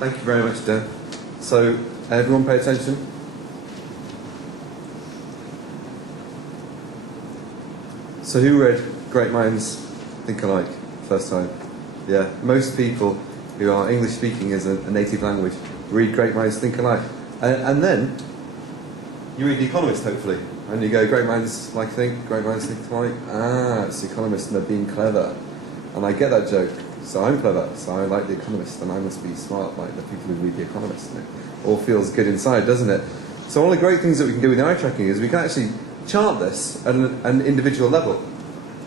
Thank you very much, Dan. So, everyone pay attention. So who read Great Minds Think Alike first time? Yeah, most people who are English speaking as a native language read Great Minds Think Alike. And then you read The Economist, hopefully, and you go, great minds like think, great minds think alike. Ah, it's The Economist and they're being clever. And I get that joke, so I'm clever, so I like The Economist, and I must be smart like the people who read The Economist. And it all feels good inside, doesn't it? So one of the great things that we can do with eye tracking is we can actually chart this at an individual level.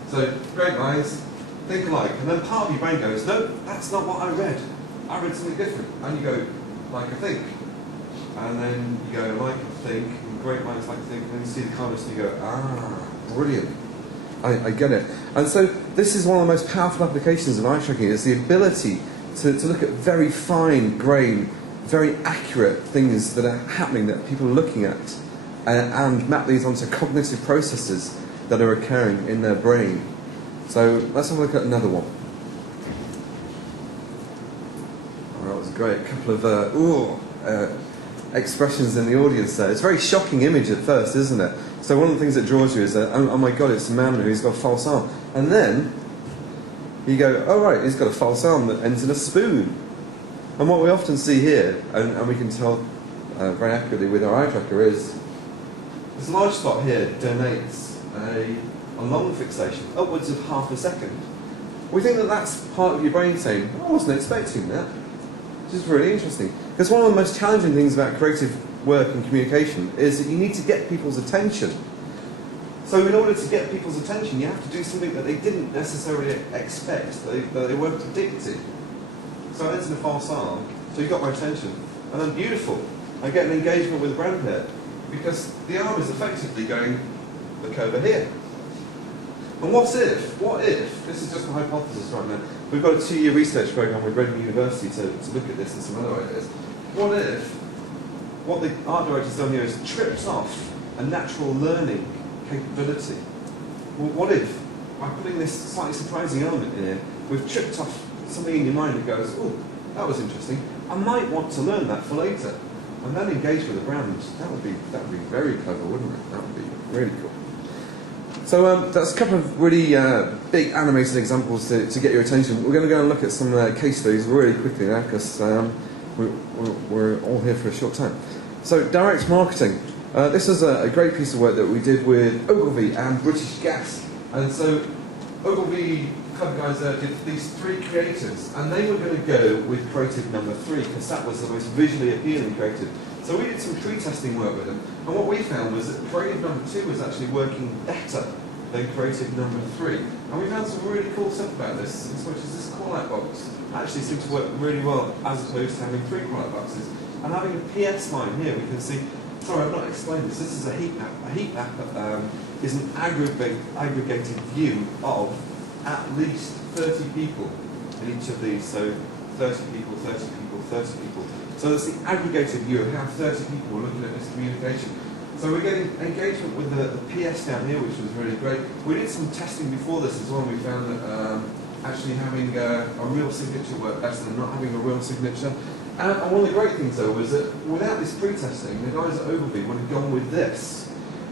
So, great minds think alike, and then part of your brain goes, no, that's not what I read. I read something different. And you go, like I think. And then you go, like I think, and great minds like to think, and then you see The Economist and you go, ah, brilliant. I get it. And so this is one of the most powerful applications of eye tracking, is the ability to look at very fine grain, very accurate things that are happening, that people are looking at, and map these onto cognitive processes that are occurring in their brain. So let's have a look at another one. Oh, that was great. A couple of expressions in the audience there. It's a very shocking image at first, isn't it? So one of the things that draws you is that, oh my God, it's a man who's got a false arm. And then you go, oh right, he's got a false arm that ends in a spoon. And what we often see here, and we can tell very accurately with our eye tracker, is this large spot here donates a long fixation, upwards of half a second. We think that that's part of your brain saying, I wasn't expecting that. Which is really interesting. Because one of the most challenging things about creative work and communication is that you need to get people's attention. So in order to get people's attention, you have to do something that they didn't necessarily expect, that they weren't predicting. So it ends in a false arm, so you got my attention. And then beautiful, I get an engagement with the brand here, because the arm is effectively going, look over here. And what if, this is just a hypothesis right now, we've got a 2-year research program with Reading University to look at this and some other ideas. What if what the art director's done here is tripped off a natural learning capability? Well, what if, by putting this slightly surprising element in here, we've tripped off something in your mind that goes, oh, that was interesting, I might want to learn that for later. And then engage with a brand. That would be very clever, wouldn't it? That would be really cool. So that's a couple of really big animated examples to get your attention. We're going to go and look at some case studies really quickly now, because we're all here for a short time. So direct marketing. This is a great piece of work that we did with Ogilvy and British Gas. And so Ogilvy club guys did these 3 creatives, and they were going to go with creative number 3 because that was the most visually appealing creative. So we did some pre-testing work with them, and what we found was that creative number 2 was actually working better than creative number 3. And we found some really cool stuff about this, as much as this call-out box actually seemed to work really well, as opposed to having 3 call-out boxes. And having a PS line here, we can see, sorry, I've not explained this, this is a heat map. A heat map is an aggregated view of at least 30 people in each of these. So 30 people, 30 people, 30 people. So that's the aggregated view of how 30 people are looking at this communication. So we're getting engagement with the PS down here, which was really great. We did some testing before this as well, and we found that actually having a real signature worked better than not having a real signature. And one of the great things though was that without this pre-testing, the guys at Ogilvy would have gone with this.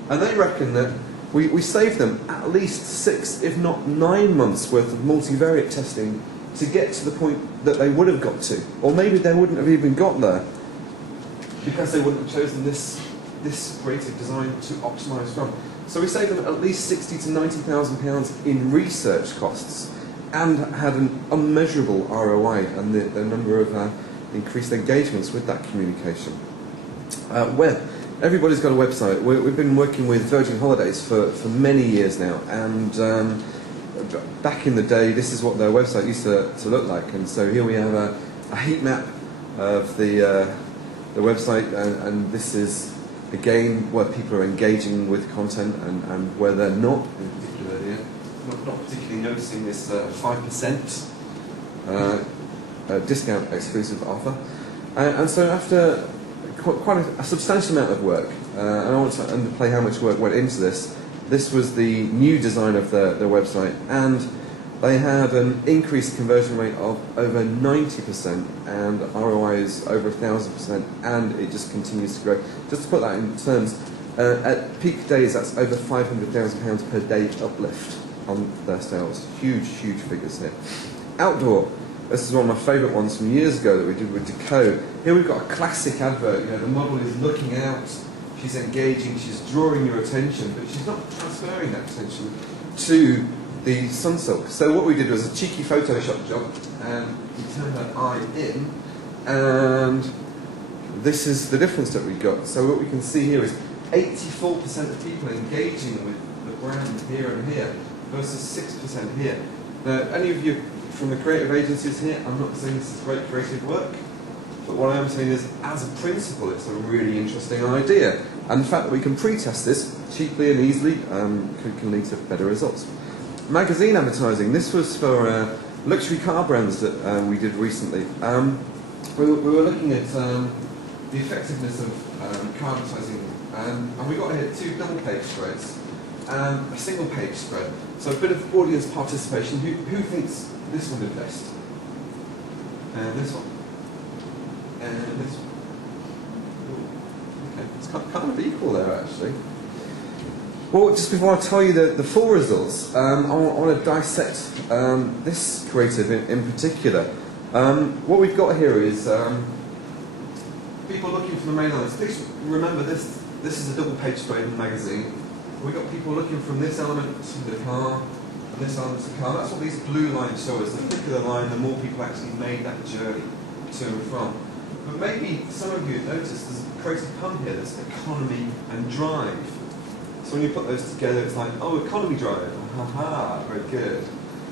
And they reckon that we saved them at least 6, if not 9 months worth of multivariate testing to get to the point that they would have got to. Or maybe they wouldn't have even got there because they wouldn't have chosen this creative design to optimise from. So we saved them at least £60,000 to £90,000 in research costs and had an unmeasurable ROI and the number of increased engagements with that communication. Web. Everybody's got a website. We've been working with Virgin Holidays for many years now, and back in the day, this is what their website used to look like. And so here we have a heat map of the website, and this is again where people are engaging with content and where they're not, in particular here, not particularly noticing this 5% discount exclusive offer. And so after quite a substantial amount of work, and I want to underplay how much work went into this. This was the new design of their website, and They had an increased conversion rate of over 90%, and ROI is over 1,000%, and it just continues to grow. Just to put that in terms, at peak days, that's over £500,000 per day uplift on their sales. Huge, huge figures here. Outdoor. This is one of my favourite ones from years ago that we did with Decode. Here we've got a classic advert. You know, the model is looking out, she's engaging, she's drawing your attention, but she's not transferring that attention to the sunsilk. So what we did was a cheeky Photoshop job, and we turned that eye in, and this is the difference that we got. So what we can see here is 84% of people engaging with the brand here and here versus 6% here. Now, any of you from the creative agencies here, I'm not saying this is great creative work, but what I am saying is, as a principle, it's a really interesting idea. And the fact that we can pre-test this cheaply and easily can lead to better results. Magazine advertising. This was for luxury car brands that we did recently. We were looking at the effectiveness of car advertising, and we got here 2 double-page spreads and a single-page spread. So a bit of audience participation. Who thinks this one did best? And this one. And this one. Ooh, okay, it's kind of equal there, actually. Well, just before I tell you the full results, I want to dissect this creative in particular. What we've got here is people looking for the main lines. Please remember this is a double-page spread in the magazine. We've got people looking from this element to the car, and this element to the car. That's what these blue lines show us. The thicker the line, the more people actually made that journey to and from. But maybe some of you have noticed there's a creative pun here, there's economy and drive. So when you put those together, it's like, oh, economy drive, ha-ha, very good.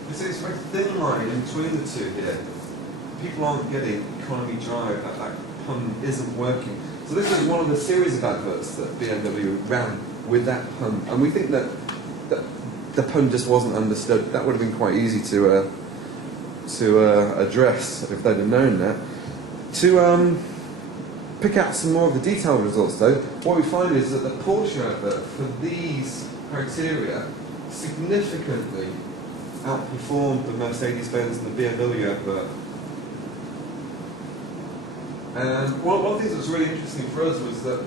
You see this very thin line in between the two here. People aren't getting economy drive, that pun isn't working. So this is one of the series of adverts that BMW ran with that pun. And we think that the pun just wasn't understood. That would have been quite easy to address if they'd have known that. To pick out some more of the detailed results though, what we find is that the Porsche advert for these criteria significantly outperformed the Mercedes-Benz and the BMW advert. And one of the things that was really interesting for us was that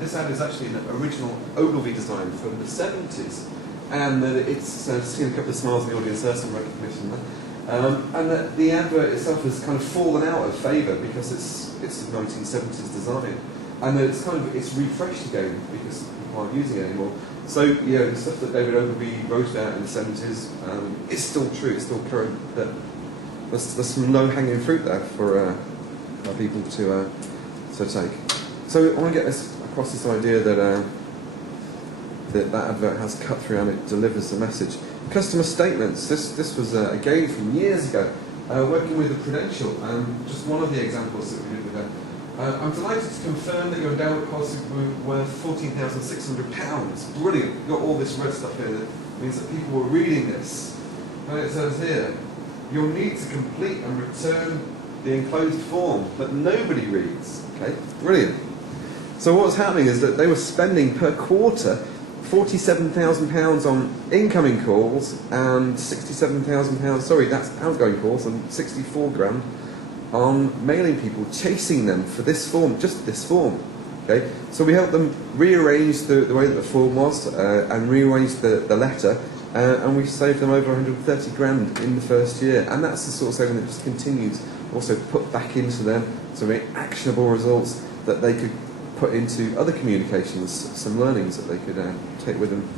this ad is actually an original Ogilvy design from the 70s, and that it's seen a couple of smiles in the audience there, some recognition there. And that the advert itself has kind of fallen out of favour because it's a 1970s design, and that it's refreshed again because people aren't using it anymore. So the stuff that David Ogilvy wrote about in the 70s is still true, it's still current. But there's some low-hanging fruit there for people to take. So I want to get across this idea that that advert has cut through and it delivers the message. Customer statements. This was again from years ago, working with the Prudential, just one of the examples that we did with them. I'm delighted to confirm that your endowment policy was worth £14,600. Brilliant. You've got all this red stuff here that means that people were reading this. And it says here, you'll need to complete and return the enclosed form, but nobody reads. Okay, brilliant. So what was happening is that they were spending per quarter £47,000 on incoming calls and £67,000, sorry, that's outgoing calls, and 64 grand on mailing people, chasing them for this form, just this form. Okay, so we helped them rearrange the way that the form was and rearrange the letter, and we saved them over 130 grand in the first year, and that's the sort of saving that just continues. Also put back into them some very actionable results that they could put into other communications, some learnings that they could take with them